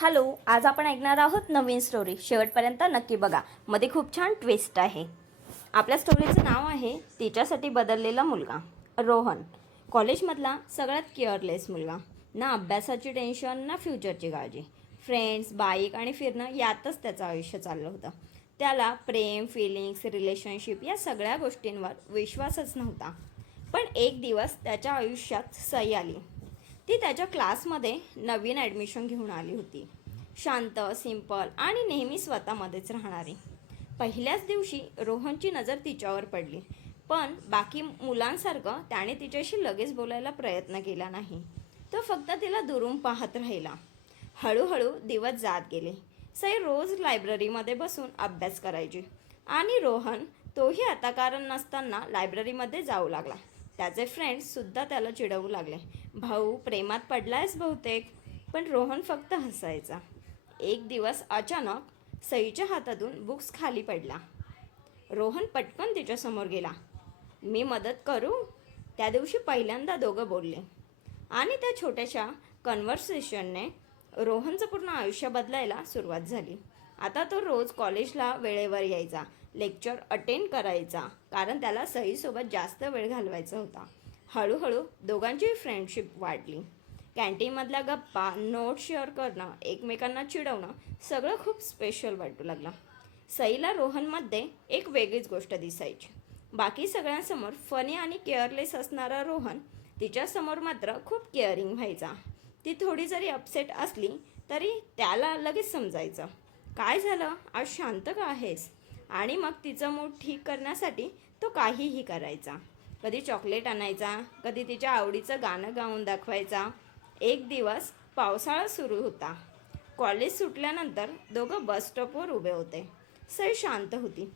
Hello, आज आपण ऐकणार आहोत नवीन स्टोरी. शेवटपर्यंत नक्की बघा. मध्ये खूप छान ट्विस्ट आहे. आपल्या स्टोरीचं नाव आहे तिच्यासाठी बदललेला मुलगा. रोहन कॉलेजमधला सगळ्यात केअरलेस मुलगा. ना अभ्यासाची टेन्शन ना फ्युचरची काळजी. फ्रेंड्स, बाईक आणि फिरणं यातच त्याचं आयुष्य चाललं होतं. त्याला प्रेम, फिलिंग्स, रिलेशनशिप या सगळ्या गोष्टींवर विश्वासच नव्हता. पण एक दिवस त्याच्या आयुष्यात सई आली. ती त्याच्या क्लासमध्ये नवीन ॲडमिशन घेऊन आली होती. शांत, सिंपल आणि नेहमी स्वतःमध्येच राहणारी. पहिल्याच दिवशी रोहनची नजर तिच्यावर पडली. पण बाकी मुलांसारखं त्याने तिच्याशी लगेच बोलायला प्रयत्न केला नाही. तो फक्त तिला दुरून पाहत राहिला. हळूहळू दिवस जात गेले. सई रोज लायब्ररीमध्ये बसून अभ्यास करायची आणि रोहन तोही आता कारण नसताना लायब्ररीमध्ये जाऊ लागला. त्याचे फ्रेंड्ससुद्धा त्याला चिडवू लागले, भाऊ प्रेमात पडलायस बहुतेक. पण रोहन फक्त हसायचा. एक दिवस अचानक सईच्या हातातून बुक्स खाली पडला. रोहन पटकन तिच्यासमोर गेला. मी मदत करू? त्या दिवशी पहिल्यांदा दोघं बोलले आणि त्या छोट्याशा कन्व्हर्सेशनने रोहनचं पूर्ण आयुष्य बदलायला सुरुवात झाली. आता तो रोज कॉलेजला वेळेवर यायचा, लेक्चर अटेंड करायचा, कारण त्याला सईसोबत जास्त वेळ घालवायचा होता. हळूहळू दोघांची फ्रेंडशिप वाढली. कॅन्टीनमधल्या गप्पा, नोट शेअर करणं, एकमेकांना चिडवणं सगळं खूप स्पेशल वाटू लागलं. सईला रोहनमध्ये एक वेगळीच गोष्ट दिसायची. बाकी सगळ्यांसमोर फनी आणि केअरलेस असणारा रोहन तिच्यासमोर मात्र खूप केअरिंग व्हायचा. ती थोडी जरी अपसेट असली तरी त्याला लगेच समजायचं, काय झालं, आज शांत का आहेस? आणि मग तिचं मूड ठीक करण्यासाठी तो काहीही करायचा. कधी चॉकलेट आणायचा, कधी तिच्या आवडीचं गाणं गाऊन दाखवायचा. एक दिवस पावसाळा सुरू होता. कॉलेज सुटल्यानंतर दोघं बस स्टॉपवर उभे होते. सई शांत होती.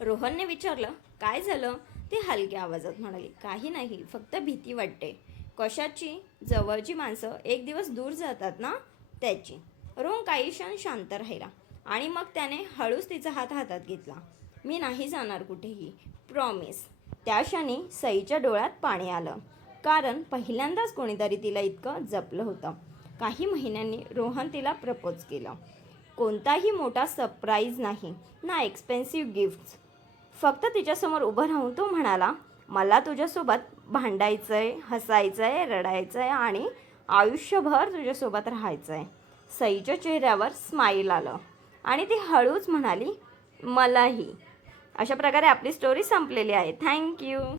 रोहनने विचारलं, काय झालं? ती हलक्या आवाजात म्हणाली, काही नाही, फक्त भीती वाटते. कशाची? जवळची माणसं एक दिवस दूर जातात ना, त्याची. रोहन काही क्षण शांत राहिला आणि मग त्याने हळूच तिचा हात हातात घेतला. मी नाही जाणार कुठेही, प्रॉमिस. त्या क्षणी सईच्या डोळ्यात पाणी आलं, कारण पहिल्यांदाच कोणीतरी तिला इतकं जपलं होतं. काही महिन्यांनी रोहन तिला प्रपोज केलं. कोणताही मोठा सरप्राईज नाही, ना एक्सपेन्सिव्ह गिफ्ट्स. फक्त तिच्यासमोर उभं राहून तो म्हणाला, मला तुझ्यासोबत भांडायचंय, हसायचंय, रडायचंय आणि आयुष्यभर तुझ्यासोबत राहायचंय. सईच्या चेहऱ्यावर स्माईल आलं आणि ती हळूच म्हणाली, मलाही. अशा प्रकारे आपली स्टोरी संपलेली आहे. थँक्यू.